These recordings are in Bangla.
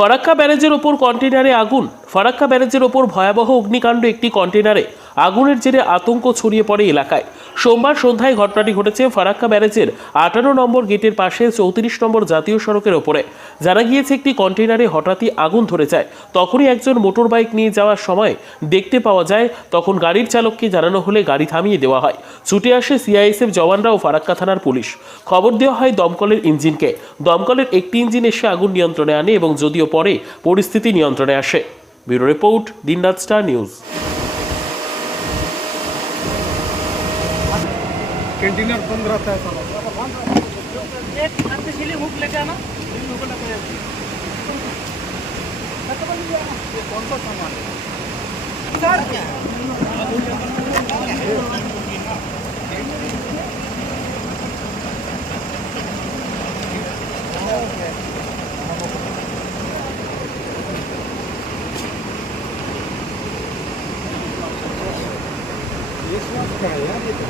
ফারাক্কা ব্যারেজের ওপর কন্টেনারে আগুন। ফারাক্কা ব্যারেজের ওপর ভয়াবহ অগ্নিকাণ্ড। একটি কন্টেনারে আগুনের জেরে আতঙ্ক ছড়িয়ে পড়ে এলাকায়। সোমবার সন্ধ্যায় ঘটনাটি ঘটেছে ফারাক্কা ব্যারেজের 58 নম্বর গেটের পাশে 34 নম্বর জাতীয় সড়কের ওপরে। জানা গিয়েছে একটি কন্টেনারে হঠাৎই আগুন ধরে যায়। তখনই একজন মোটর বাইক নিয়ে যাওয়ার সময় দেখতে পাওয়া যায়। তখন গাড়ির চালককে জানানো হলে গাড়ি থামিয়ে দেওয়া হয়। ছুটে আসে সিআইএসএফ জওয়ানরা ও ফারাক্কা থানার পুলিশ। খবর দেওয়া হয় দমকলের ইঞ্জিনকে। দমকলের একটি ইঞ্জিন এসে আগুন নিয়ন্ত্রণে আনে এবং যদিও পরে পরিস্থিতি নিয়ন্ত্রণে আসে। ব্যুরো রিপোর্ট, দিনরাত স্টার নিউজ। कंटेनर बंद रहता है साला। एक हाथ से सिली हुक लेके आना, सिली हुक लेके आना। ये कौन सा सामान है? सर क्या ये स्वाद का है यार ये तो।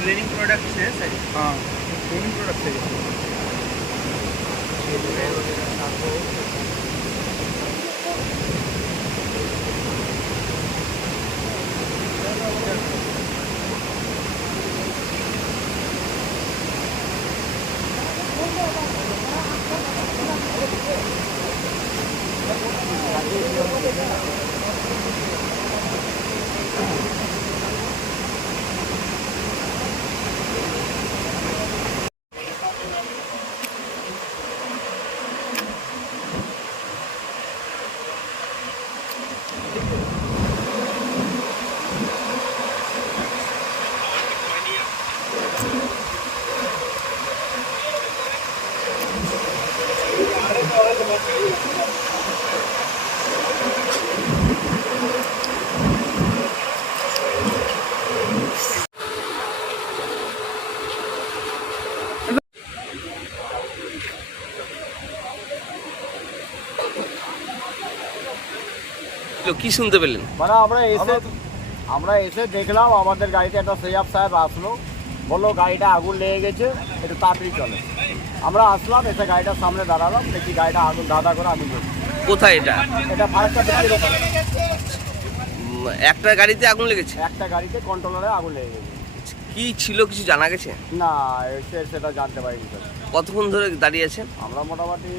क्लीनिंग प्रोडक्ट्स है सर। हाँ क्लीनिंग प्रोडक्ट है কি শুনতে পেলেন? মানে আমরা এসে দেখলাম আমাদের গাড়িতে একটা সৈয়াব সাহেব আসলো, বললো গাড়িটা আগুন লেগে গেছে, একটু তাড়াতাড়ি চলে। আমরা আসলাম, এসে গাড়িটার সামনে দাঁড়ালাম, দেখি গাড়িটা আগুন ধাঁধা করে আগুন জ্বলছে। কোথায় এটা? এটা ফারাক্কা ব্রিজের ওপরে একটা গাড়িতে আগুন লেগেছে? একটা গাড়িতে কন্ট্রোলারে আগুন লেগে গেছে। কি ছিল কিছু জানা গেছে? না, সেটা জানতে পারিনি স্যার। কতক্ষণ ধরে দাঁড়িয়ে আছেন? আমরা মোটামুটি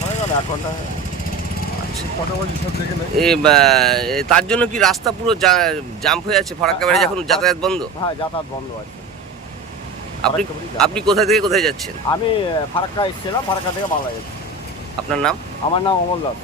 হয়ে গেল 1 ঘন্টা। মোটামুটি সব দেখে নেই। তার জন্য কি রাস্তা পুরো জাম হয়ে আছে? ফারাক্কা ব্যারেজ এখন যাতায়াত বন্ধ? হ্যাঁ, যাতায়াত বন্ধ আছে। আপনি কোথা থেকে কোথায় যাচ্ছেন? আমি ফারাক্কা এসেছিলাম, ফারাক্কা থেকে বাংলা যাচ্ছি। আপনার নাম? আমার নাম অমল দাস।